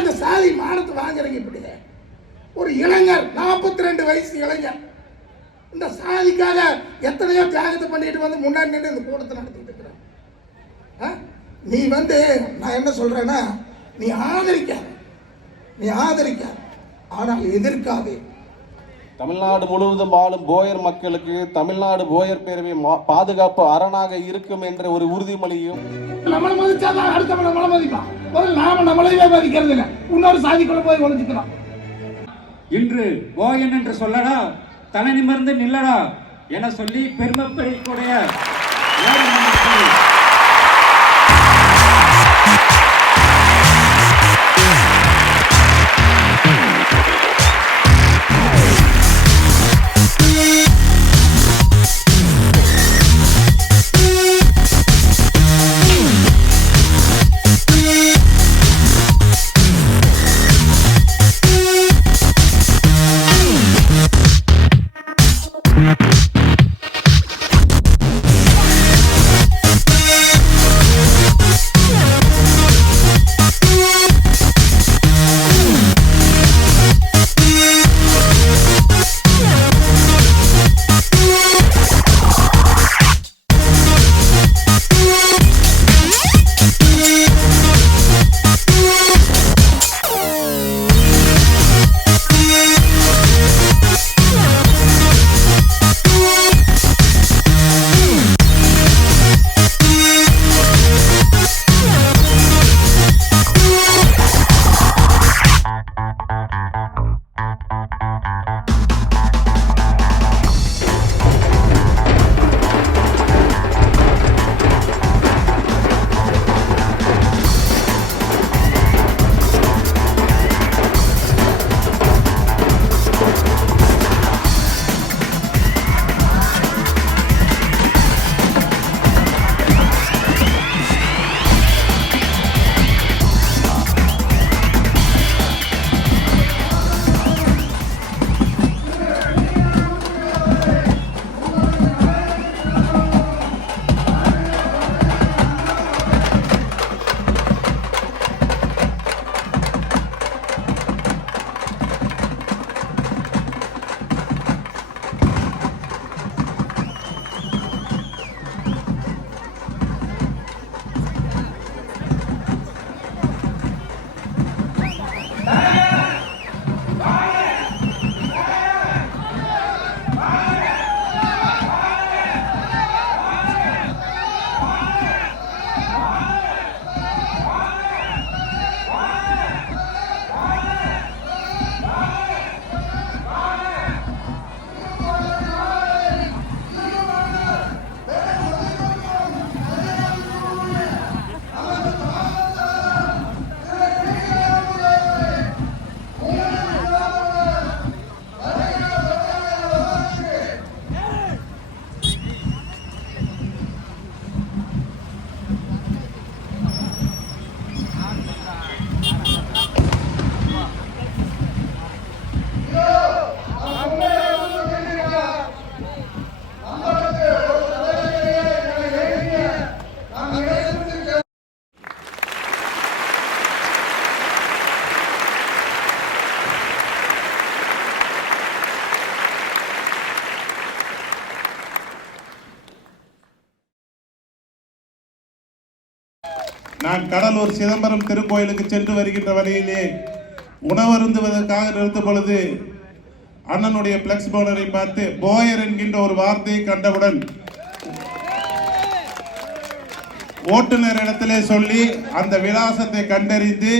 இந்த சாதி மானத்தை வாங்குறீங்க இப்படி ஒரு இளைஞர் நாற்பத்தி ரெண்டு வயசு இளைஞர். இந்த சாதிக்காக எத்தனையோ தியாகத்தை பண்ணிட்டு வந்து முன்னாடி நின்று இந்த கூட்டத்தை நடத்திட்டு இருக்கிறான்? நீ வந்து நான் என்ன சொல்றேன்னா நீ ஆதரிக்க நீ ஆதரிக்க ஆனால் எதிர்க்காதே. தமிழ்நாடு முழுவதும் வாழும் போயர் மக்களுக்கு தமிழ்நாடு போயர் பேரவை பாதுகாப்பு அரணாக இருக்கும் என்ற ஒரு உறுதிமொழியும் நம்மளை மதிச்சாதான் அடுத்தவன் நம்மளை மதிப்பான் முதல்ல நாம நம்மளையே மதிக்கிறது இல்லை. இன்னொரு சாதிக்குள்ள போய் ஒழிச்சுக்கிறோம் இன்று கோயன் என்று சொல்லடா தலை நிமிர்ந்து நில்லடா என சொல்லி பெருமை பெருக்கூடிய நான் கடலூர் சிதம்பரம் திருக்கோயிலுக்கு சென்று வருகின்ற வரையிலே உணவருந்துவதற்காக நிறுத்த பொழுது அண்ணனுடைய பிளக்ஸ் போனரை பார்த்து போயர் என்கின்ற ஒரு வார்த்தையை கண்டவுடன் ஓட்டுநர் இடத்திலே சொல்லி அந்த விலாசத்தை கண்டறிந்து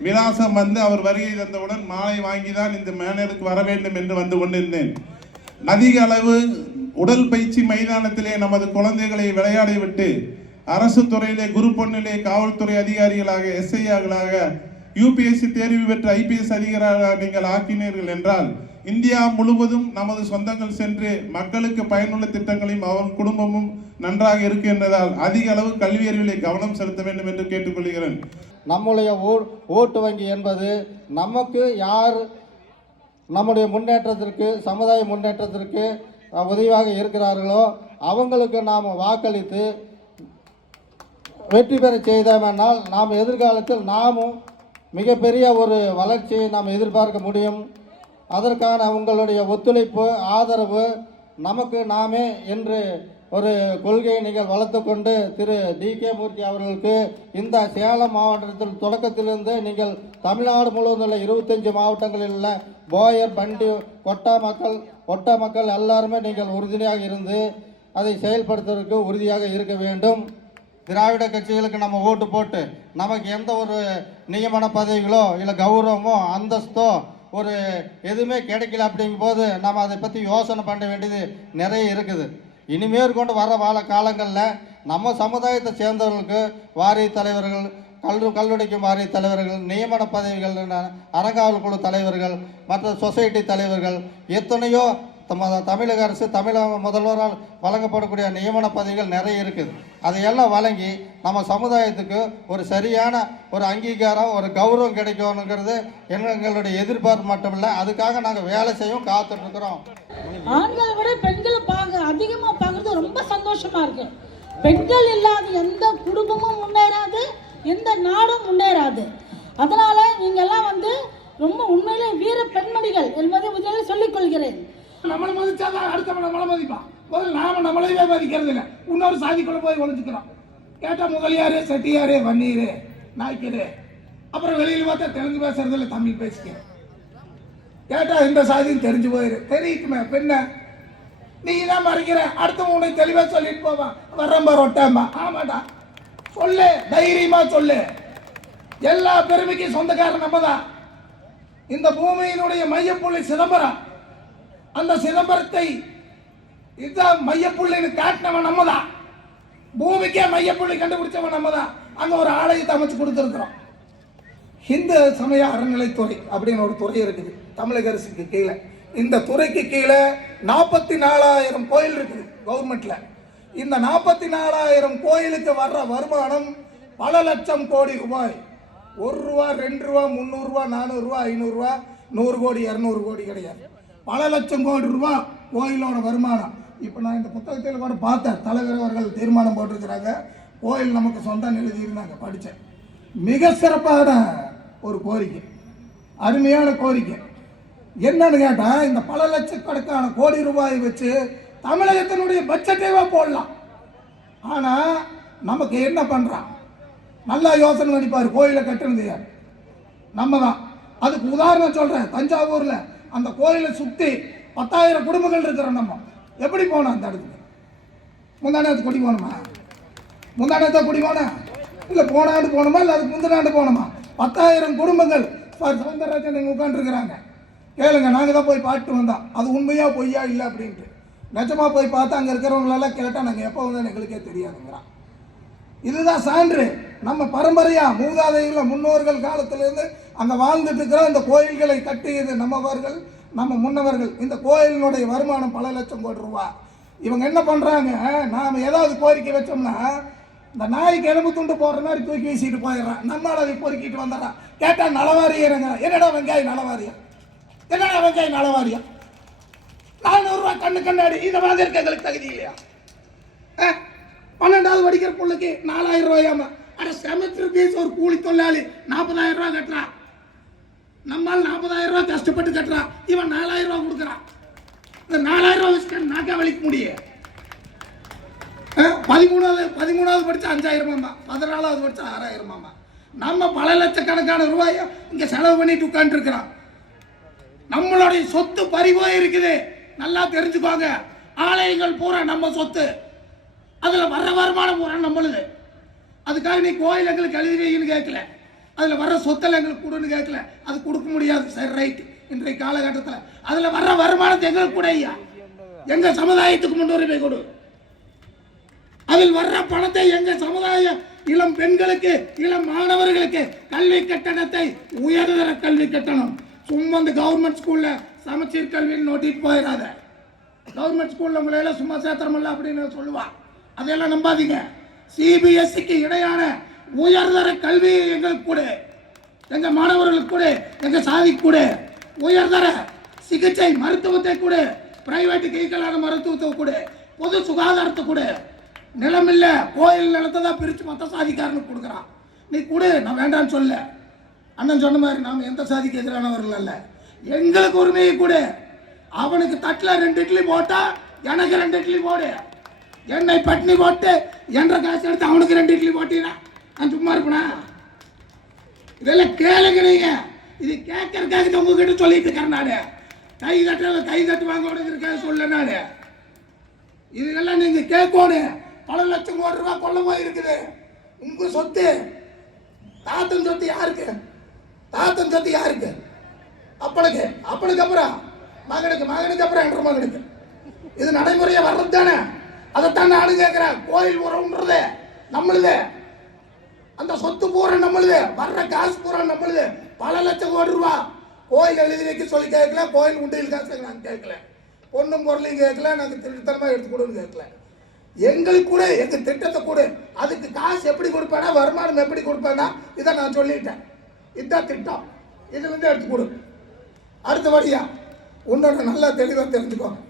விலாசம் வந்து அவர் வருகை தந்தவுடன் மாலை வாங்கி தான் இந்த மேனருக்கு வர வேண்டும் என்று வந்து கொண்டிருந்தேன். அதிக அளவு உடல் பயிற்சி மைதானத்திலே நமது குழந்தைகளை விளையாடி விட்டு அரசு துறையிலே குரு பொன்னிலே காவல்துறை அதிகாரிகளாக எஸ்ஐஆர்களாக யூபிஎஸ்சி தேர்வு பெற்ற ஐபிஎஸ் அதிகாரிகளாக நீங்கள் ஆக்கினீர்கள் என்றால் இந்தியா முழுவதும் நமது சொந்தங்கள் சென்று மக்களுக்கு பயனுள்ள திட்டங்களையும் அவன் குடும்பமும் நன்றாக இருக்கின்றதால் அதிக அளவு கல்வி அறிவிலே கவனம் செலுத்த வேண்டும் என்று கேட்டுக்கொள்கிறேன். நம்முடைய ஓ ஓட்டு வங்கி என்பது நமக்கு யார் நம்முடைய முன்னேற்றத்திற்கு சமுதாய முன்னேற்றத்திற்கு உதவியாக இருக்கிறார்களோ அவங்களுக்கு நாம் வாக்களித்து வெற்றி பெற செய்தோமென்றால் நாம் எதிர்காலத்தில் நாமும் மிகப்பெரிய ஒரு வளர்ச்சியை நாம் எதிர்பார்க்க முடியும். அதற்கான உங்களுடைய ஒத்துழைப்பு ஆதரவு நமக்கு நாமே என்று ஒரு கொள்கையை நீங்கள் வளர்த்து கொண்டு திரு டி. கே. மூர்த்தி அவர்களுக்கு இந்த சேலம் மாவட்டத்தில் தொடக்கத்திலிருந்து நீங்கள் தமிழ்நாடு முழுவதும் உள்ள இருபத்தஞ்சு மாவட்டங்களில் உள்ள போயர் பண்டி கொட்டா மக்கள் கொட்டா மக்கள் எல்லாருமே நீங்கள் உறுதுணையாக இருந்து அதை செயல்படுத்துவதற்கு உறுதியாக இருக்க வேண்டும். திராவிட கட்சிகளுக்கு நம்ம ஓட்டு போட்டு நமக்கு எந்த ஒரு நியமன பதவிகளோ இல்லை கௌரவமோ அந்தஸ்தோ ஒரு எதுவுமே கிடைக்கல அப்படிங்கும்போது நம்ம அதை பற்றி யோசனை பண்ண வேண்டியது நிறைய இருக்குது. இனிமேற்கொண்டு வர வாழ காலங்களில் நம்ம சமுதாயத்தை சேர்ந்தவர்களுக்கு வாரிய தலைவர்கள் கல்லு கல்லுடைக்கும் வாரிய தலைவர்கள் நியமன பதவிகள் அறங்காவல் குழு தலைவர்கள் மற்ற சொசைட்டி தலைவர்கள் எத்தனையோ தமிழக அரசு தமிழக முதல்வரால் வழங்கப்படக்கூடிய நியமன பதவிகள் நிறைய இருக்குது. அதையெல்லாம் வழங்கி நம்ம சமுதாயத்துக்கு ஒரு சரியான ஒரு அங்கீகாரம் ஒரு கௌரவம் கிடைக்கணுங்கிறது எங்களுடைய எதிர்பார்ப்பு மட்டும் இல்லை அதுக்காக நாங்கள் வேலை செய்யும் காத்துட்ருக்குறோம். ஆண்களை விட பெண்களை பார்க்க அதிகமாக பார்க்குறது ரொம்ப சந்தோஷமாக இருக்கு. பெண்கள் இல்லாத எந்த குடும்பமும் முன்னேறாது எந்த நாடும் முன்னேறாது. அதனால் நீங்கள் எல்லாம் வந்து ரொம்ப உண்மையிலே வீர பெண்மணிகள் என்பதை முதலில் சொல்லிக் கொள்கிறேன். நம்மளை மதிச்சாதான் அடுத்தவன் நம்மளை மதிப்பான். முதல்ல நாம நம்மளையே மதிக்கிறது இல்லை. இன்னொரு சாதிக்குள்ள போய் ஒழிஞ்சுக்கிறோம் கேட்டால் முதலியாரே செட்டியாரே வன்னீரு நாய்க்கரே. அப்புறம் வெளியில் பார்த்தா தெலுங்கு பேசுறதில்ல தமிழ் பேசிக்கிறேன் கேட்டால் இந்த சாதியும் தெரிஞ்சு போயிரு. தெரியுக்குமே பெண்ண நீ தான் மறைக்கிற. அடுத்த உன்னை தெளிவாக சொல்லிட்டு போவான். வரம்பா ரொட்டாம்பா ஆமாடா. சொல்லு தைரியமா சொல்லு. எல்லா பெருமைக்கும் சொந்தக்காரன் நம்ம தான் இந்த பூமியினுடைய மையப்புள்ளி சிதம்பரம். அந்த சிதம்பரத்தை இதான் மையப்புள்ளின்னு காட்டினவன் நம்ம தான் பூமிக்கே மையப்புள்ளி கண்டுபிடிச்சவன் நம்ம தான் அங்கே ஒரு ஆலயத்தை அமைச்சு கொடுத்துருக்குறோம். இந்து சமய அறநிலைத்துறை அப்படின்னு ஒரு துறை இருக்குது. தமிழக அரசுக்கு கீழே. இந்த துறைக்கு கீழே நாற்பத்தி நாலாயிரம் கோயில் இருக்குது கவர்மெண்ட்டில் இந்த நாற்பத்தி நாலாயிரம் கோயிலுக்கு வர்ற வருமானம் பல லட்சம் கோடி ரூபாய். ஒரு ரூபா ரெண்டு ரூபா முந்நூறுரூவா நானூறுரூவா ஐநூறுரூவா நூறு கோடி இரநூறு கோடி கிடையாது. பல லட்சம் கோடி ரூபா கோயிலோட வருமானம். இப்போ நான் இந்த புத்தகத்தில் கூட பார்த்தேன். தலைவர் அவர்கள் தீர்மானம் போட்டிருக்கிறாங்க. கோயில் நமக்கு சொந்தம் எழுதியிருந்தாங்க படித்தேன் மிக சிறப்பான ஒரு கோரிக்கை. அருமையான கோரிக்கை. என்னன்னு கேட்டால் இந்த பல லட்சக்கணக்கான கோடி ரூபாயை வச்சு தமிழகத்தினுடைய பட்ஜெட்டேவா போடலாம். ஆனால் நமக்கு என்ன பண்ணுறான் நல்லா யோசனை நடிப்பார் கோயிலை கட்டுனது யார்? நம்ம தான். அதுக்கு உதாரணம் சொல்கிறேன் தஞ்சாவூரில் அந்த கோயிலை சுற்றி பத்தாயிரம் குடும்பங்கள் இருக்கிறோம் நம்ம. எப்படி போனோம் அந்த இடத்துக்கு முந்தானத்து குடி போகணுமா? முந்தானத்தை குடி போனா இல்லை போன ஆண்டு போகணுமா? இல்லை அதுக்கு முந்தின ஆண்டு போகணுமா? பத்தாயிரம் குடும்பங்கள் சார் சவுந்தரராஜன் இங்கே உட்காந்துருக்குறாங்க கேளுங்க நாங்கள் தான் போய் பாட்டு வந்தோம். அது உண்மையாக பொய்யா இல்லை அப்படின்ட்டு. நிஜமாக போய் பார்த்தா அங்கே இருக்கிறவங்களெல்லாம் கேட்டால் நாங்கள் எப்போ வந்தோம் எங்களுக்கே தெரியாதுங்கிறான். இதுதான் சான்று. நம்ம பரம்பரையா மூதாதையில் முன்னோர்கள் காலத்திலிருந்து அங்க வாழ்ந்துட்டு இருக்கிற இந்த கோயில்களை கட்டியது நம்மவர்கள் நம்ம முன்னவர்கள். இந்த கோயிலினுடைய வருமானம் பல லட்சம் கோடி ரூபாய் இவங்க என்ன பண்றாங்க? நாம ஏதாவது கோரிக்கை வச்சோம்னா இந்த நாய்க்கு எலும்பு துண்டு போடுற மாதிரி தூக்கி வீசிட்டு போயிடுறான். நம்மளால அதை பொறுக்கிட்டு வந்துடுறான். கேட்டா நலவாரியருங்க என்னடா வெங்காயம் நலவாரியம் என்னடா வெங்காயம் நலவாரியம் நானூறு ரூபாய் கண்ணு கண்ணாடி. இதை வாங்கியிருக்க எங்களுக்கு தகுதி இல்லையா? ஆ? பன்னெண்டாவது படிக்கிற பிள்ளைக்கு நாலாயிரம் ரூபாயாம? அட செமஸ்டர் ஃபீஸ் ஒரு கூலி தொழிலாளி. நாற்பதாயிரம் ரூபா கட்டுறான் நம்மால் நாற்பதாயிரம் ரூபா கஷ்டப்பட்டு கட்டுறான் இவன் நாலாயிரம் ரூபா கொடுக்குறான் இந்த நாலாயிரம் ரூபா வச்சுட்டு நாக்கா வலிக்க முடியும் ஆ? பதிமூணாவது பதிமூணாவது படித்தா அஞ்சாயிரமாம்மா. பதினாலாவது படித்தா ஆறாயிரமாம்மா. நம்ம பல லட்சக்கணக்கான ரூபாயை இங்கே செலவு பண்ணிட்டு உட்காந்துருக்கிறோம் நம்மளுடைய சொத்து பறிபோய் இருக்குது நல்லா தெரிஞ்சுக்கோங்க. ஆலயங்கள் பூரா நம்ம சொத்து. அதில் வர்ற வருமானம் பூரா நம்மளுது. அதுக்காக நீ கோயில் எங்களுக்கு எழுதி கேட்கல. அதில் வர்ற சொத்தில் எங்களுக்கு கொடுன்னு கேட்கல. அது கொடுக்க முடியாது சரி ரைட் இன்றைய காலகட்டத்தில். அதில் வர்ற வருமானத்தை எங்களுக்கு கூட ஐயா. எங்கள் சமுதாயத்துக்கு முன்னுரிமை கொடு. அதில் வர்ற பணத்தை எங்கள் சமுதாய இளம் பெண்களுக்கு இளம் மாணவர்களுக்கு கல்வி கட்டணத்தை உயர்தர கல்வி கட்டணம். சும்மா இந்த கவர்மெண்ட் ஸ்கூலில் சமச்சீர் கல்வின்னு நோட்டிட்டு போயிடாத கவர்மெண்ட் ஸ்கூலில் உங்களை சும்மா சேத்திரமில்ல அப்படின்னு சொல்லுவா. அதையெல்லாம் நம்பாதீங்க. சிபிஎஸ்சிக்கு இடையான உயர்தர கல்வியை எங்களுக்கு கொடு எங்கள் மாணவர்களுக்கு கொடு எங்கள் சாதிக்கு கொடு உயர்தர சிகிச்சை மருத்துவத்தை கொடு பிரைவேட்டுக்கு ஈக்கலான மருத்துவத்தை கொடு பொது சுகாதாரத்தை கொடு நிலமில்லை கோயில் நிலத்தை தான் பிரித்து மற்ற சாதிக்காரனுக்கு கொடுக்குறான். நீ கொடு நான் வேண்டாம்னு சொல்ல. அண்ணன் சொன்ன மாதிரி நாம் எந்த சாதிக்கு எதிரானவர்கள் அல்ல. எங்களுக்கு உரிமையை கொடு. அவனுக்கு தட்டில் ரெண்டு இட்லி போட்டால் எனக்கு ரெண்டு இட்லி போடு. என்னை பட்னி போட்டு என்ற காசு எடுத்து அவனுக்கு ரெண்டு இட்லி போட்டீங்கன்னா நான் சும்மா இருப்பேனா? இதெல்லாம் கேளுங்க நீங்க. இது கேட்கறதுக்காக உங்ககிட்ட சொல்லிட்டு இருக்கிறேன் நான். கை தட்டுறத கை தட்டு வாங்க இருக்காது சொல்ல நான். இதெல்லாம் நீங்க கேட்கணும். பல லட்சம் கோடி ரூபாய் கொள்ள போய் இருக்குது. உங்க சொத்து. தாத்தன் சொத்து யாருக்கு? தாத்தன் சொத்து யாருக்கு? அப்பனுக்கு. அப்பனுக்கு அப்புறம். மகனுக்கு. மகனுக்கு அப்புறம் என்ற மகனுக்கு. இது நடைமுறையை வர்றது தானே அதைத்தான் நானும் கேட்கிறேன். கோயில் உறவுன்றது நம்மளுது. அந்த சொத்து பூரா நம்மளுது. வர்ற காசு பூரா நம்மளுது. பல லட்சம் கோடி ரூபா. கோயில் எழுதி வைக்க சொல்லி கேட்கல. கோயில் உண்டியல் காசு நான் கேட்கல. பொண்ணும் பொருளையும் கேட்கல. நாங்கள் திருத்தனமாக எடுத்து கொடுன்னு கேட்கல. எங்களுக்கு கூட எங்கள் திட்டத்தை கூட அதுக்கு காசு எப்படி கொடுப்பேனா வருமானம் எப்படி கொடுப்பேனா இதை நான் சொல்லிட்டேன். இதுதான் திட்டம். இது வந்து எடுத்து கொடு. அடுத்தபடியா உன்னோட நல்லா தெளிவாக தெரிஞ்சுக்கோங்க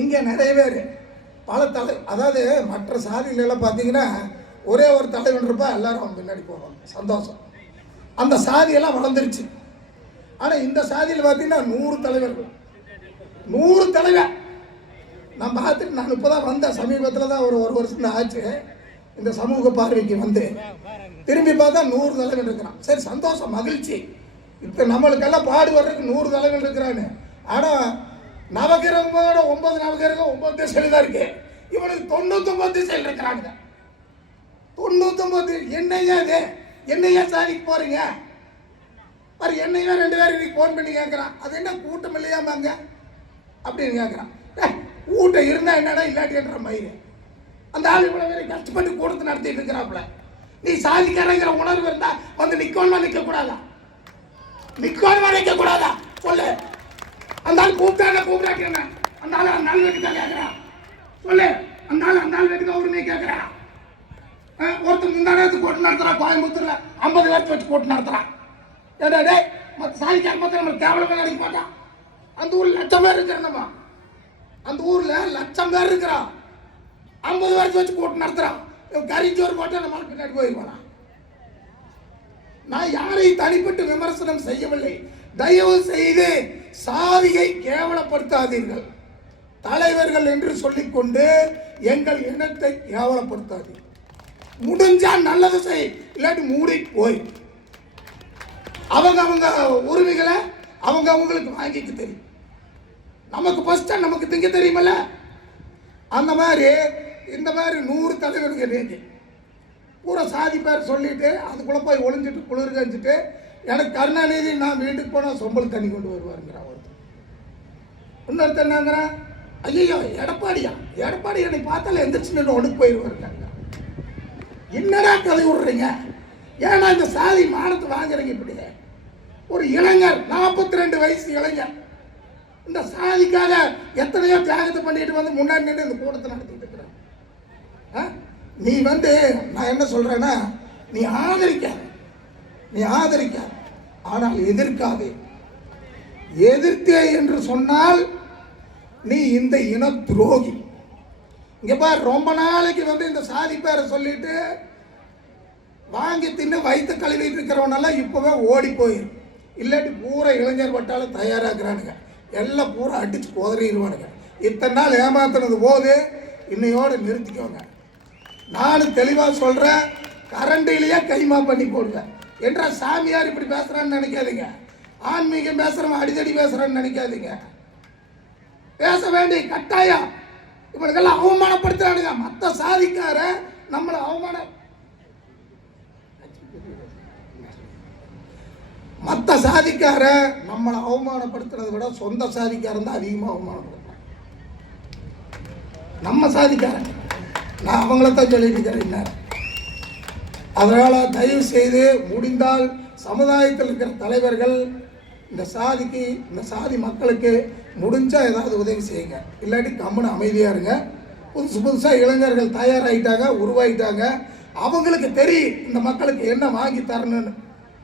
இங்கே நிறைய பேர். பல தலை அதாவது மற்ற சாதிகளெல்லாம் பார்த்தீங்கன்னா ஒரே ஒரு தலைவன் இருப்பா எல்லாரும் அவன் பின்னாடி போவாங்க. சந்தோஷம். அந்த சாதியெல்லாம் வளர்ந்துருச்சு. ஆனால் இந்த சாதியில் பார்த்தீங்கன்னா நூறு தலைவர்கள் நூறு தலைவர். நான் பார்த்துட்டு நான் இப்போ தான் வந்தேன். சமீபத்தில் தான் ஒரு ஒரு வருஷம் தான் ஆச்சு. இந்த சமூக பார்வைக்கு வந்து. திரும்பி பார்த்தா நூறு தலைவன் இருக்கிறான். சரி சந்தோஷம் மகிழ்ச்சி. இப்போ நம்மளுக்கெல்லாம் பாடு வர்றதுக்கு நூறு தலைவன் இருக்கிறான்னு ஆனால் நவகிரகமோட ஒன்பது நவகிரகம் ஒன்பது திசையில் தான் இருக்கு. இவனுக்கு தொண்ணூத்தொம்பது திசையில் இருக்கிறாங்க. தொண்ணூத்தொம்பது என்னையா இது? என்னையா சாதிக்கு போறீங்க? பாரு என்னையா ரெண்டு பேரும் இன்னைக்கு ஃபோன் பண்ணி கேட்குறான் அது என்ன கூட்டம் இல்லையாமாங்க அப்படின்னு கேட்குறான் கூட்டம் இருந்தா என்னடா இல்லாட்டின்ற மயிறு அந்த ஆள் இவ்வளோ பேரை கஷ்டப்பட்டு கூட்டத்தை நடத்திட்டு இருக்கிறாப்புல. நீ சாதிக்காரங்கிற உணர்வு இருந்தா வந்து நிக்கோன்மா நிற்க கூடாதா நிக்கோன்மா நிற்க கூடாதா சொல்லு. அந்த ஆள் கூப்பிட்டாங்க கூப்பிடாட்டி என்ன அந்த ஆள் அந்த ஆள் வீட்டுக்கு கேட்குறான் சொல்லு. அந்த ஆள் அந்த ஆள் வீட்டுக்கு உரிமை கேட்குறான் ஒருத்தர் முந்தானத்துக்கு போட்டு நடத்துறான் கோயம்புத்தூர்ல. ஐம்பது பேர்த்து வச்சு போட்டு நடத்துறான் ஏடா டேய் மற்ற சாதிக்கார நம்ம கேவலமாக நினைக்க மாட்டான் அந்த ஊர்ல லட்சம் பேர் இருக்கிறாங்கம்மா அந்த ஊர்ல லட்சம் பேர் இருக்கிறான் ஐம்பது பேர்த்து வச்சு போட்டு நடத்துறான் கரிஞ்சோர் போட்டு நம்ம பின்னாடி போயிருவானா நான் யாரை தனிப்பட்டு விமர்சனம் செய்யவில்லை. தயவு செய்து சாதியை கேவலப்படுத்தாதீர்கள். தலைவர்கள் என்று சொல்லிக்கொண்டு எங்கள் இனத்தை கேவலப்படுத்தாதீர்கள். முடிஞ்சா நல்லது செய் இல்லாட்டி மூடி போய். அவங்க அவங்க உரிமைகளை அவங்க அவங்களுக்கு வாங்கிக்க தெரியும். நமக்கு ஃபஸ்ட்டாக நமக்கு திங்க தெரியுமல்ல? அந்த மாதிரி இந்த மாதிரி நூறு தலைவர்கள் நீங்க பூரா சாதி பேர் சொல்லிட்டு அதுக்குள்ளே போய் ஒளிஞ்சிட்டு குளிர் கஞ்சிட்டு எனக்கு கருணாநிதி நான் வீட்டுக்கு போனால் சொம்பல் தண்ணி கொண்டு வருவாருங்கிறான் ஒருத்தர் இன்னொருத்தர் என்னங்கிறான் ஐயோ எடப்பாடியா? எடப்பாடி என்னை பார்த்தால எந்திரிச்சு நின்று ஒடுக்கு போயிடுவாருங்க என்னடா கதை விடுறீங்க? ஏன்னா இந்த சாதி மானத்தை வாங்குறீங்க இப்படி. ஒரு இளைஞர் நாற்பத்தி ரெண்டு வயசு இளைஞர். இந்த சாதிக்காக எத்தனையோ தியாகத்தை பண்ணிட்டு வந்து முன்னாடி நின்று இந்த கூட்டத்தை நடத்திட்டு இருக்கிறான் ஆ? நீ வந்து நான் என்ன சொல்கிறேன்னா நீ ஆதரிக்க நீ ஆதரிக்க ஆனால் எதிர்க்காதே. எதிர்த்தே என்று சொன்னால் நீ இந்த இன துரோகி இங்கே பார் ரொம்ப நாளைக்கு வந்து இந்த சாதி பேரை சொல்லிட்டு வாங்கி தின்னு வயிற்று கழுவிட்டு இருக்கிறவனெல்லாம் இப்போவே ஓடி போயிடும் இல்லாட்டி பூரா இளைஞர் பட்டாலும் தயாராகிறானுங்க. எல்லாம் பூரா அடித்து குதறிடுவானுங்க இத்தனை நாள் ஏமாத்துனது போது இன்னையோடு நிறுத்திக்கோங்க. நான் தெளிவாக சொல்கிறேன் கரண்டிலேயே கைமா பண்ணி போடுவேன் என்ற சாமியார் இப்படி பேசுகிறான்னு நினைக்காதீங்க. ஆன்மீகம் பேசுகிறவன் அடிதடி பேசுகிறான்னு நினைக்காதீங்க. பேச வேண்டிய கட்டாயம். இவனுக்கெல்லாம் அவமானப்படுத்துறானுங்க. மற்ற சாதிக்கார நம்மளை அவமானம் மற்ற சாதிக்கார நம்மளை அவமானப்படுத்துறதை விட சொந்த சாதிக்காரன் தான் அதிகமாக அவமானப்படுத்துறான். நம்ம சாதிக்காரன். நான் அவங்கள தான் சொல்லிட்டு இருக்கிறேன் அதனால் தயவு செய்து முடிந்தால் சமுதாயத்தில் இருக்கிற தலைவர்கள் இந்த சாதிக்கு இந்த சாதி மக்களுக்கு முடிஞ்சால் ஏதாவது உதவி செய்யுங்க. இல்லாட்டி கம்முன்னு அமைதியாக இருங்க. புதுசு புதுசாக இளைஞர்கள் தயாராகிட்டாங்க உருவாகிட்டாங்க அவங்களுக்கு தெரியும் இந்த மக்களுக்கு என்ன வாங்கி தரணும்னு.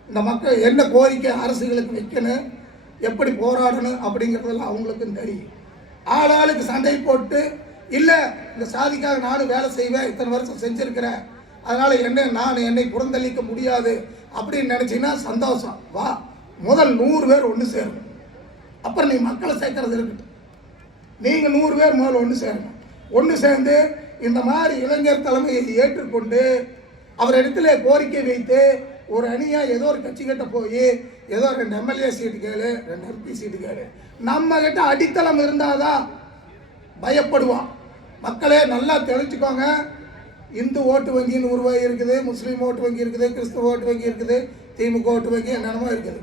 இந்த மக்கள் என்ன கோரிக்கை அரசுகளுக்கு வைக்கணும் எப்படி போராடணும் அப்படிங்கிறதெல்லாம் அவங்களுக்கும் தெரியும். ஆளாளுக்கு சண்டை போட்டு இல்லை இந்த சாதிக்காக நானும் வேலை செய்வேன் இத்தனை வருஷம் செஞ்சுருக்கிறேன். அதனால் என்ன நான் என்னை புறந்தளிக்க முடியாது அப்படின்னு நினச்சிங்கன்னா சந்தோஷம். வா முதல் நூறு பேர் ஒன்று சேரும். அப்புறம் நீ மக்களை சேர்க்கறது இருக்கட்டும். நீங்கள் நூறு பேர் முதல்ல ஒன்று சேரணும் ஒன்று சேர்ந்து இந்த மாதிரி இளைஞர் தலைமையை ஏற்றுக்கொண்டு அவர் இடத்துல கோரிக்கை வைத்து ஒரு அணியாக ஏதோ ஒரு கட்சி கிட்ட போய் ஏதோ ரெண்டு எம்எல்ஏ சீட்டு கேளு ரெண்டு எம்பி சீட்டு கேளு. நம்ம கிட்ட அடித்தளம் இருந்தாதான் பயப்படுவான். மக்களே நல்லா தெளிச்சுக்கோங்க. இந்து ஓட்டு வங்கின்னு உருவாகி இருக்குது முஸ்லீம் ஓட்டு வங்கி இருக்குது கிறிஸ்துவ ஓட்டு வங்கி இருக்குது திமுக ஓட்டு வங்கி என்னென்னமோ இருக்குது.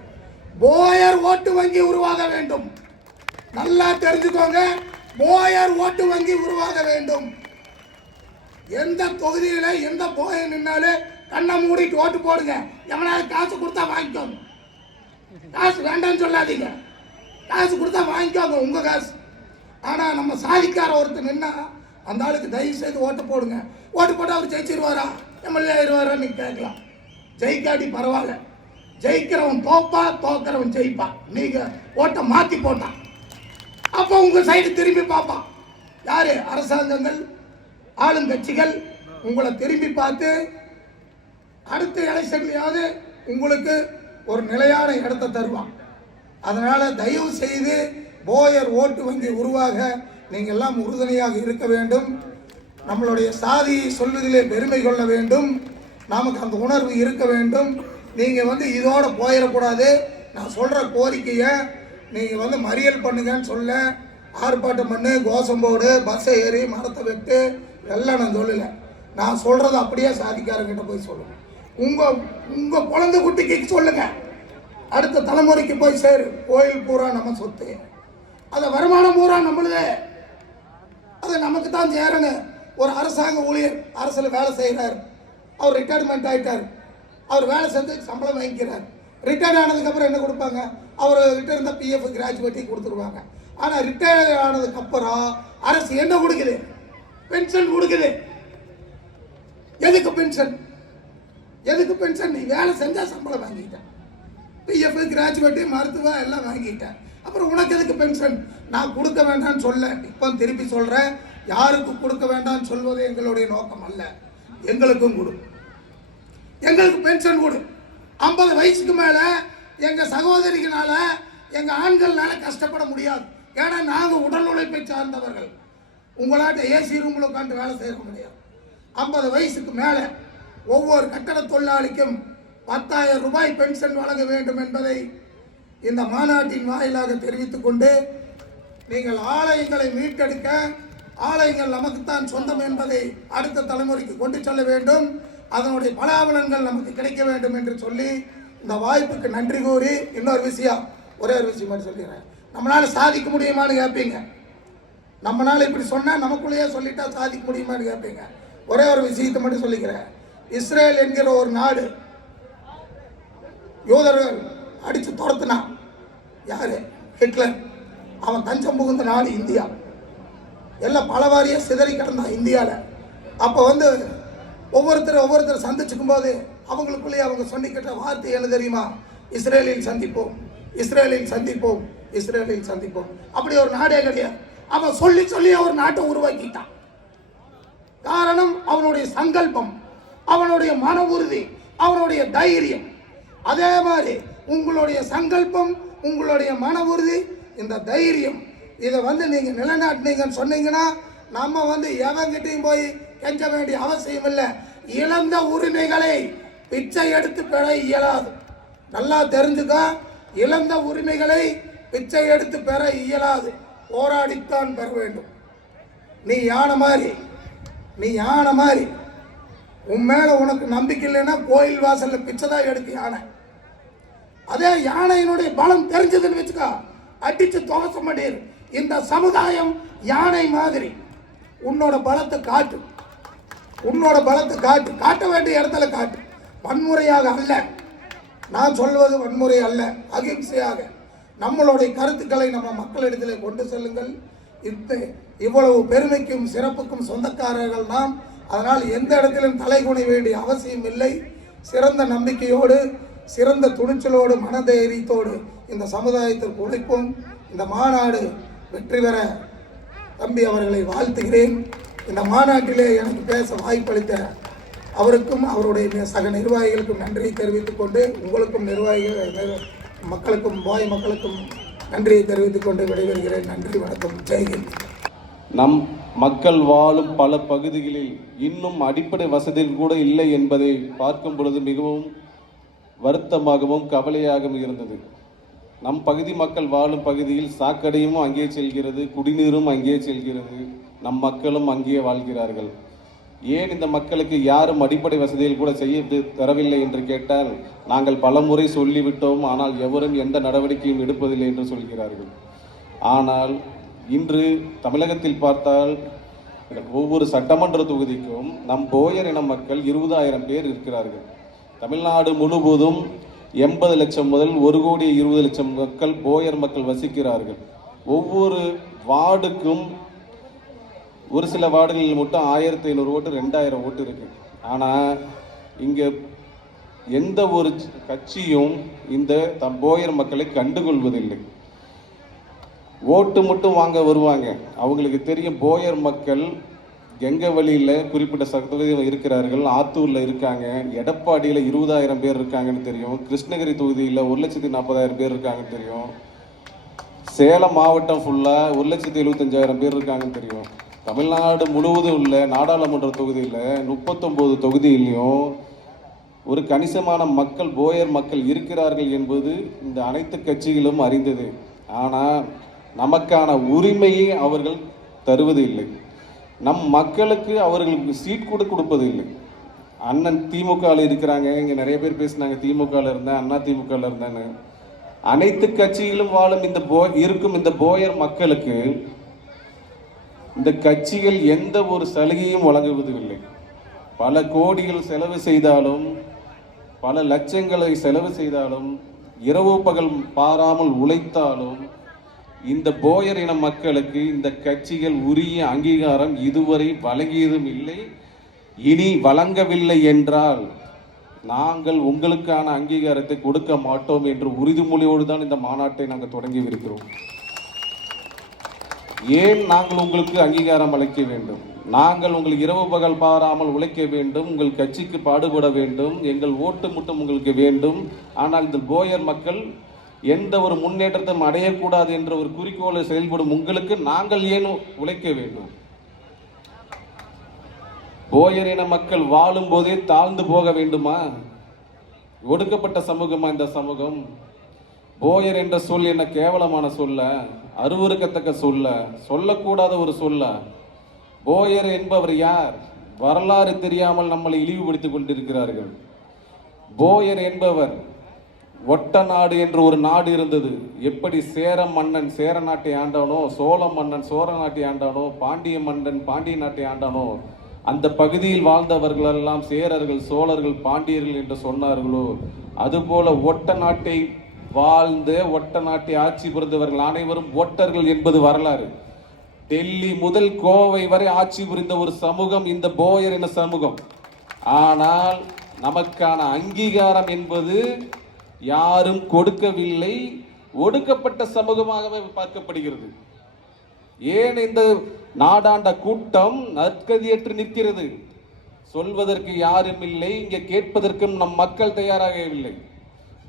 போயர் ஓட்டு வங்கி உருவாக வேண்டும். நல்லா தெரிஞ்சுக்கோங்க போயர் ஓட்டு வங்கி உருவாக வேண்டும். எந்த தொகுதியில் எந்த போயர் நின்னாலே கண்ணை மூடிட்டு ஓட்டு போடுங்க. எவனாவது காசு கொடுத்தா வாங்கிக்கோங்க. காசு வேண்டாம்னு சொல்லாதீங்க. காசு கொடுத்தா வாங்கிக்கோங்க உங்கள் காசு. ஆனால் நம்ம சாதிக்கார ஒருத்தர் நின்னா அந்த ஆளுக்கு தயவு செய்து ஓட்டு போடுங்க. ஓட்டு போட்டு அவர் ஜெயிச்சிருவாரா? எம்எல்ஏ ஆயிடுவாரா நீங்க கேட்கலாம். ஜெயிக்காட்டி பரவாயில்ல. ஜெயிக்கிறவன் தோப்பா தோக்கிறவன் ஜெயிப்பா. நீங்க ஓட்டை மாத்தி போட்டான் அப்போ உங்க சைடு திரும்பி பார்ப்பான் யாரு? அரசாங்கங்கள் ஆளுங்கட்சிகள் உங்களை திரும்பி பார்த்து அடுத்த எலெக்ஷன்லையாவது உங்களுக்கு ஒரு நிலையான இடத்தை தருவான். அதனால தயவு செய்து போயர் ஓட்டு வங்கி உருவாக நீங்கள் எல்லாம் உறுதுணையாக இருக்க வேண்டும். நம்மளுடைய சாதியை சொல்வதிலே பெருமை கொள்ள வேண்டும். நமக்கு அந்த உணர்வு இருக்க வேண்டும். நீங்கள் வந்து இதோட போயிடக்கூடாது. நான் சொல்கிற கோரிக்கையை நீங்கள் வந்து மறியல் பண்ணுங்கன்னு சொல்ல ஆர்ப்பாட்டம் பண்ணு கோஷம் போடு பஸ்ஸை ஏறி மரத்தை வெட்டு எல்லாம் நான் சொல்லலை. நான் சொல்கிறத அப்படியே சாதிக்காரங்கிட்ட போய் சொல்லுங்கள் உங்கள் உங்கள் குழந்தை குட்டிக்கு சொல்லுங்கள் அடுத்த தலைமுறைக்கு போய் சேரு. கோயில் பூரா நம்ம சொத்து. அதை வருமானம் பூரா நம்மளுதே. அது நமக்கு தான் சேரணும். ஒரு அரசாங்க ஊழியர் அரசில் வேலை செய்கிறார். அவர் ரிட்டையர்மெண்ட் ஆகிட்டார் அவர் வேலை செஞ்சு சம்பளம் வாங்கிக்கிறார். ரிட்டையர்ட் ஆனதுக்கப்புறம் என்ன கொடுப்பாங்க? அவர் கிட்ட இருந்தால் பிஎஃப் கிராஜுவேட்டி கொடுத்துருவாங்க. ஆனால் ரிட்டையர் ஆனதுக்கப்புறம் அரசு என்ன கொடுக்குது? பென்ஷன் கொடுக்குது. எதுக்கு பென்ஷன் எதுக்கு பென்ஷன் நீ வேலை செஞ்சால் சம்பளம் வாங்கிட்டேன் பிஎஃப் கிராஜுவேட்டு மருத்துவம் எல்லாம் வாங்கிட்டேன் அப்புறம் உனக்கு எதுக்கு பென்ஷன் நான் கொடுக்க வேண்டாம்னு சொல்ல இப்போ திருப்பி சொல்கிறேன் யாருக்கும் கொடுக்க வேண்டாம்னு சொல்வது எங்களுடைய நோக்கம் அல்ல. எங்களுக்கும் கொடு. எங்களுக்கு பென்ஷன் கொடு. ஐம்பது வயசுக்கு மேல எங்க சகோதரிகளால எங்க ஆண்கள்னால கஷ்டப்பட முடியாது. ஏன்னா நாங்கள் உடல் உழைப்பை சார்ந்தவர்கள். உங்களாட்ட ஏசி ரூமில் உட்காந்து வேலை செய்ய முடியாது. ஐம்பது வயசுக்கு மேலே ஒவ்வொரு கட்டட தொழிலாளிக்கும் பத்தாயிரம் ரூபாய் பென்ஷன் வழங்க வேண்டும் என்பதை இந்த மாநாட்டின் வாயிலாக தெரிவித்துக்கொண்டு நீங்கள் ஆலயங்களை மீட்டெடுக்க ஆலயங்கள் நமக்குத்தான் சொந்தம் என்பதை அடுத்த தலைமுறைக்கு கொண்டு செல்ல வேண்டும். அதனுடைய பலாபலன்கள் நமக்கு கிடைக்க வேண்டும் என்று சொல்லி இந்த வாய்ப்புக்கு நன்றி கூறி இன்னொரு விஷயம் ஒரே ஒரு விஷயம் மட்டும் சொல்லிடுறேன். நம்மளால் சாதிக்க முடியுமான்னு கேட்பீங்க நம்மளால் இப்படி சொன்னால் நமக்குள்ளேயே சொல்லிட்டா சாதிக்க முடியுமான்னு கேட்பீங்க ஒரே ஒரு விஷயத்தை மட்டும் சொல்லிக்கிறேன். இஸ்ரேல் என்கிற ஒரு நாடு யூதர்கள் அடித்து துரத்துனா யாரு? ஹிட்லர். அவன் தஞ்சம் புகுந்த நாடு இந்தியா. எல்லாம் பல வாரியாக சிதறி கிடந்தான் இந்தியாவில் அப்போ வந்து ஒவ்வொருத்தர் ஒவ்வொருத்தர் சந்திச்சுக்கும் போது அவங்களுக்குள்ளேயே அவங்க சொல்லிக்கிட்ட வார்த்தை என்ன தெரியுமா? இஸ்ரேலில் சந்திப்போம். இஸ்ரேலில் சந்திப்போம். இஸ்ரேலில் சந்திப்போம். அப்படி ஒரு நாடே கிடையாது. அவன் சொல்லி சொல்லி ஒரு நாட்டை உருவாக்கிட்டான். காரணம் அவனுடைய சங்கல்பம் அவனுடைய மன உறுதி அவனுடைய தைரியம். அதே மாதிரி உங்களுடைய சங்கல்பம் உங்களுடைய மன உறுதி இந்த தைரியம் இதை வந்து நீங்கள் நிலைநாட்டினீங்கன்னு சொன்னீங்கன்னா நம்ம வந்து எவங்கிட்டையும் போய் கெஞ்ச வேண்டிய அவசியம் இல்லை. இழந்த உரிமைகளை பிச்சை எடுத்து பெற இயலாது. நல்லா தெரிஞ்சுக்க இழந்த உரிமைகளை பிச்சை எடுத்து பெற இயலாது. போராடித்தான் பெற வேண்டும். நீ யானை மாதிரி நீ யானை மாதிரி உன் மேலே உனக்கு நம்பிக்கை இல்லைன்னா கோயில் வாசலில் பிச்சை தான் எடுக்கு யானை. அதே யானையினுடைய பலம் தெரிஞ்சதுன்னு வச்சுக்கோ அடித்து துவச மாட்டேர் இந்த சமுதாயம் யானை மாதிரி. உன்னோட பலத்தை காட்டு. உன்னோட பலத்தை காட்டு. காட்ட வேண்டிய இடத்துல காட்டு. வன்முறையாக அல்ல. நான் சொல்வது வன்முறை அல்ல அகிம்சையாக. நம்மளுடைய கருத்துக்களை நம்ம மக்களிடத்தில் கொண்டு செல்லுங்கள். இந்த இவ்வளவு பெருமைக்கும் சிறப்புக்கும் சொந்தக்காரர்கள் நாம். அதனால் எந்த இடத்திலும் தலைகுனி வேண்டிய அவசியம் இல்லை. சிறந்த நம்பிக்கையோடு சிறந்த துணிச்சலோடு மனதைரியத்தோடு இந்த சமுதாயத்திற்கு உழைப்போம். இந்த மாநாடு வெற்றி பெற தம்பி அவர்களை வாழ்த்துகிறேன். இந்த மாநாட்டிலே எனக்கு பேச வாய்ப்பளித்த அவருக்கும் அவருடைய சக நிர்வாகிகளுக்கும் நன்றியை தெரிவித்துக் கொண்டு உங்களுக்கும் நிர்வாகிகள் மக்களுக்கும் போய் மக்களுக்கும் நன்றியை தெரிவித்துக் கொண்டு விடைபெறுகிறேன். நன்றி வணக்கம். ஜெய்ஹிந்த் நம் மக்கள் வாழும் பல பகுதிகளில் இன்னும் அடிப்படை வசதிகள் கூட இல்லை என்பதை பார்க்கும் பொழுது மிகவும் வருத்தமாகவும் கவலையாகவும் இருந்தது. நம் பகுதி மக்கள் வாழும் பகுதியில் சாக்கடையும் அங்கே செல்கிறது குடிநீரும் அங்கே செல்கிறது. நம் மக்களும் அங்கே வாழ்கிறார்கள். ஏன் இந்த மக்களுக்கு யாரும் அடிப்படை வசதிகள் கூட செய்ய தரவில்லை என்று கேட்டால் நாங்கள் பலமுறை சொல்லிவிட்டோம் ஆனால் எவரும் எந்த நடவடிக்கையும் எடுப்பதில்லை என்று சொல்கிறார்கள். ஆனால் இன்று தமிழகத்தில் பார்த்தால் ஒவ்வொரு சட்டமன்ற தொகுதிக்கும் நம் போயர் இன மக்கள் இருபதாயிரம் பேர் இருக்கிறார்கள். தமிழ்நாடு முழுவதும் எண்பது லட்சம் முதல் ஒரு கோடி இருபது லட்சம் மக்கள் போயர் மக்கள் வசிக்கிறார்கள். ஒவ்வொரு வார்டுக்கும் ஒரு சில வார்டுகளில் மட்டும் ஆயிரத்தி ஐநூறு ஓட்டு ரெண்டாயிரம் ஓட்டு இருக்கு. ஆனால் இங்கே எந்த ஒரு கட்சியும் இந்த தம் போயர் மக்களை கண்டுகொள்வதில்லை. ஓட்டு மட்டும் வாங்க வருவாங்க. அவங்களுக்கு தெரியும் போயர் மக்கள் எங்கள் வழியில் குறிப்பிட்ட சதவீதம் இருக்கிறார்கள். ஆத்தூரில் இருக்காங்க. எடப்பாடியில் இருபதாயிரம் பேர் இருக்காங்கன்னு தெரியும். கிருஷ்ணகிரி தொகுதியில் ஒரு லட்சத்தி நாற்பதாயிரம் பேர் இருக்காங்கன்னு தெரியும். சேலம் மாவட்டம் ஃபுல்லாக ஒரு லட்சத்தி எழுபத்தஞ்சாயிரம் பேர் இருக்காங்கன்னு தெரியும். தமிழ்நாடு முழுவதும் உள்ள நாடாளுமன்ற தொகுதியில் முப்பத்தொம்போது தொகுதியிலையும் ஒரு கணிசமான மக்கள் போயர் மக்கள் இருக்கிறார்கள் என்பது இந்த அனைத்து கட்சிகளும் அறிந்தது. ஆனால் நமக்கான உரிமையை அவர்கள் தருவது இல்லை நம் மக்களுக்கு அவர்களுக்கு சீட் கூட கொடுப்பது இல்லை அண்ணன் திமுகவில் இருக்கிறாங்க இங்கே நிறைய பேர் பேசினாங்க திமுகவில் இருந்தேன் அண்ணா திமுகவில் இருந்தேன்னு. அனைத்து கட்சியிலும் வாழும் இந்த போ இருக்கும் இந்த போயர் மக்களுக்கு இந்த கட்சிகள் எந்த ஒரு சலுகையும் வழங்குவதில்லை. பல கோடிகள் செலவு செய்தாலும் பல லட்சங்களை செலவு செய்தாலும் இரவு பகல் பாராமல் உழைத்தாலும் இந்த போயர் இன மக்களுக்கு இந்த கட்சிகள் உரிய அங்கீகாரம் இதுவரை வழங்கியதும் இல்லை. இனி வழங்கவில்லை என்றால் நாங்கள் உங்களுக்கான அங்கீகாரத்தை கொடுக்க மாட்டோம் என்று உறுதிமொழியோடு தான் இந்த மாநாட்டை நாங்கள் தொடங்கி இருக்கிறோம் ஏன் நாங்கள் உங்களுக்கு அங்கீகாரம் அளிக்க வேண்டும்? நாங்கள் உங்கள் இரவு பகல் பாராமல் உழைக்க வேண்டும் உங்கள் கட்சிக்கு பாடுபட வேண்டும் எங்கள் ஓட்டு மட்டும் உங்களுக்கு வேண்டும். ஆனால் இந்த போயர் மக்கள் எந்த ஒரு முன்னேற்றத்தையும் அடையக்கூடாது என்ற ஒரு குறிக்கோளை செயல்படும் உங்களுக்கு நாங்கள் ஏன் உழைக்க வேண்டும்? போயர் இன மக்கள் வாழும் போதே தாழ்ந்து போக வேண்டுமா? ஒடுக்கப்பட்ட சமூகமா இந்த சமூகம்? போயர் என்ற சொல் என்ன கேவலமான சொல்ல அருவருக்கத்தக்க சொல்ல சொல்லக்கூடாத ஒரு சொல்ல? போயர் என்பவர் யார்? வரலாறு தெரியாமல் நம்மளை இழிவுபடுத்திக் கொண்டிருக்கிறார்கள். போயர் என்பவர் ஒட்ட நாடு என்று ஒரு நாடு இருந்தது. எப்படி சேர மன்னன் சேர நாட்டை ஆண்டானோ சோழ மன்னன் சோழ நாட்டை ஆண்டானோ பாண்டிய மன்னன் பாண்டிய நாட்டை ஆண்டானோ அந்த பகுதியில் வாழ்ந்தவர்களெல்லாம் சேரர்கள் சோழர்கள் பாண்டியர்கள் என்று சொன்னார்களோ அதுபோல ஒட்ட நாட்டை வாழ்ந்த ஒட்ட நாட்டை ஆட்சி புரிந்தவர்கள் அனைவரும் ஒட்டர்கள் என்பது வரலாறு. டெல்லி முதல் கோவை வரை ஆட்சி புரிந்த ஒரு சமூகம் இந்த போயர் என சமூகம். ஆனால் நமக்கான அங்கீகாரம் என்பது யாரும் கொடுக்கவில்லை. ஒடுக்கப்பட்ட சமூகமாகவே பார்க்கப்படுகிறது. ஏன் இந்த நாடாண்ட கூட்டம் நற்கதியற்று நிற்கிறது? சொல்வதற்கு யாரும் இல்லை இங்கே கேட்பதற்கும் நம் மக்கள் தயாராகவில்லை.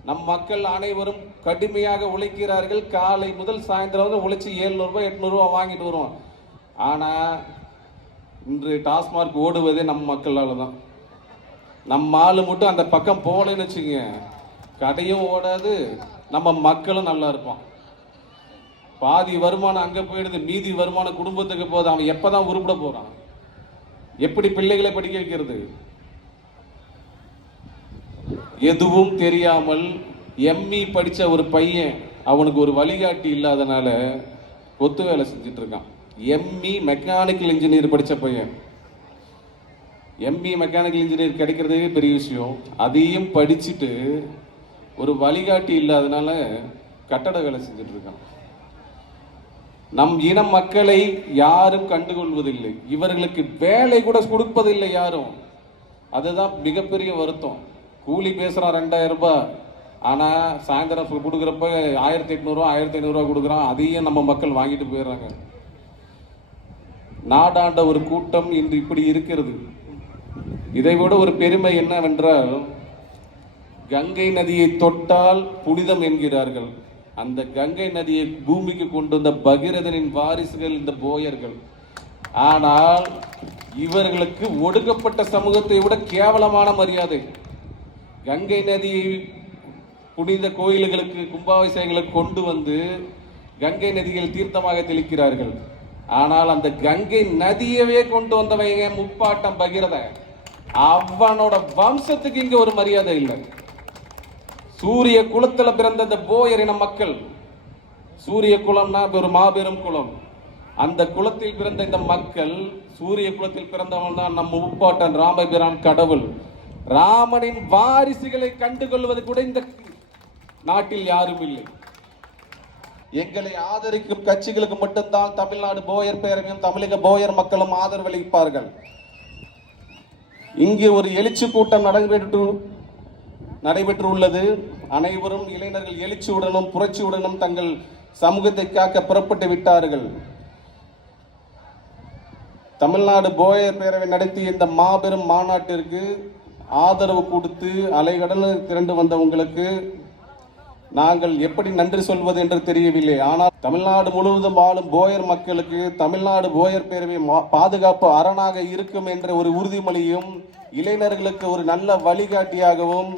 நம் மக்கள் அனைவரும் கடுமையாக உழைக்கிறார்கள். காலை முதல் சாயந்தரம் உழைச்சி ஏழ்நூறுபா எட்நூறுபா வாங்கிட்டு வருவோம். ஆனால் இன்று டாஸ்மார்க் ஓடுவதே நம் மக்களால் தான். நம்ம ஆளு மட்டும் அந்த பக்கம் போகலன்னு வச்சுங்க கடையும் ஓடாது நம்ம மக்களும் நல்லா இருப்பான் பாதி வருமானம் அங்கே போயிடுது மீதி வருமானம் குடும்பத்துக்கு போகுது அவன் எப்போ தான் உருப்பிட போகிறான் எப்படி பிள்ளைகளை படிக்க வைக்கிறது? எதுவும் தெரியாமல் எம்இ படித்த ஒரு பையன் அவனுக்கு ஒரு வழிகாட்டி இல்லாதனால கொத்து வேலை செஞ்சுட்டு இருக்கான். எம்இ மெக்கானிக்கல் இன்ஜினியர் படித்த பையன். எம்இ மெக்கானிக்கல் இன்ஜினியர் கிடைக்கிறதே பெரிய விஷயம். அதையும் படிச்சுட்டு ஒரு வழிகாட்டி இல்லாதனால கட்டட வேலை செஞ்சுட்டு இருக்கான். நம் இன மக்களை யாரும் கண்டுகொள்வதில்லை. இவர்களுக்கு வேலை கூட கொடுப்பதில்லை யாரும். அதுதான் மிகப்பெரிய வருத்தம். கூலி பேசுகிறான் ரெண்டாயிரம் ரூபாய். ஆனால் சாயந்தரம் கொடுக்குறப்ப ஆயிரத்தி எட்நூறுவா ஆயிரத்தி ஐநூறுரூவா கொடுக்குறான். அதையும் நம்ம மக்கள் வாங்கிட்டு போயிடுறாங்க. நாடாண்ட ஒரு கூட்டம் இன்று இப்படி இருக்கிறது. இதை விட ஒரு பெருமை என்னவென்றால் கங்கை நதியை தொட்டால் புனிதம் என்கிறார்கள். அந்த கங்கை நதியை பூமிக்கு கொண்டு வந்த பகிரதனின் வாரிசுகள் இந்த போயர்கள். ஆனால் இவர்களுக்கு ஒடுக்கப்பட்ட சமூகத்தை விட கேவலமான மரியாதை. கங்கை நதியை புனித கோயில்களுக்கு கும்பாபிஷேகங்களுக்கு கொண்டு வந்து கங்கை நதியில் தீர்த்தமாக தெளிக்கிறார்கள். ஆனால் அந்த கங்கை நதியவே கொண்டு வந்தவங்க முப்பாட்டம் பகிரத. அவனோட வம்சத்துக்கு இங்க ஒரு மரியாதை இல்லை. சூரிய குலத்துல பிறந்த இந்த போயர் இன மக்கள். சூரிய குலம்னா ஒரு மாபெரும் குலம். அந்த குலத்தில் பிறந்த இந்த மக்கள் சூரிய குலத்தில் பிறந்தவன் தான் நம் உப்பாட்டன் ராமபிரான் கடவுள். ராமனின் வாரிசுகளை கண்டுகொள்வது கூட இந்த நாட்டில் யாரும் இல்லை. எங்களை ஆதரிக்கும் கட்சிகளுக்கு மட்டும்தான் தமிழ்நாடு போயர் பேரவையும் தமிழக போயர் மக்களும் ஆதரவளிப்பார்கள் இங்கே ஒரு எழுச்சி கூட்டம் நடைபெற்று நடைபெற்று உள்ளது அனைவரும் இளைஞர்கள் எழுச்சியுடனும் புரட்சியுடனும் தங்கள் சமூகத்தை காக்க புறப்பட்டு விட்டார்கள். தமிழ்நாடு போயர் பேரவை நடத்திய இந்த மாபெரும் மாநாட்டிற்கு ஆதரவு கொடுத்து அலைகடலில் திரண்டு வந்த உங்களுக்கு நாங்கள் எப்படி நன்றி சொல்வது என்று தெரியவில்லை. ஆனால் தமிழ்நாடு முழுவதும் வாழும் போயர் மக்களுக்கு தமிழ்நாடு போயர் பேரவை மா- பாதுகாப்பு அரணாக இருக்கும் என்ற ஒரு உறுதிமொழியும் இளைஞர்களுக்கு ஒரு நல்ல வழிகாட்டியாகவும்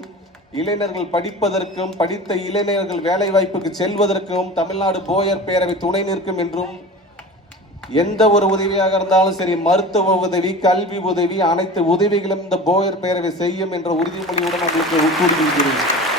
இளைஞர்கள் படிப்பதற்கும் படித்த இளைஞர்கள் வேலை வாய்ப்புக்கு செல்வதற்கும் தமிழ்நாடு போயர் பேரவை துணை நிற்கும் என்றும் எந்த ஒரு உதவியாக இருந்தாலும் சரி மருத்துவ உதவி கல்வி உதவி அனைத்து உதவிகளும் இந்த போயர் பேரவை செய்யும் என்ற உறுதிமொழியுடன் உங்களுக்கு கூறுகின்றேன்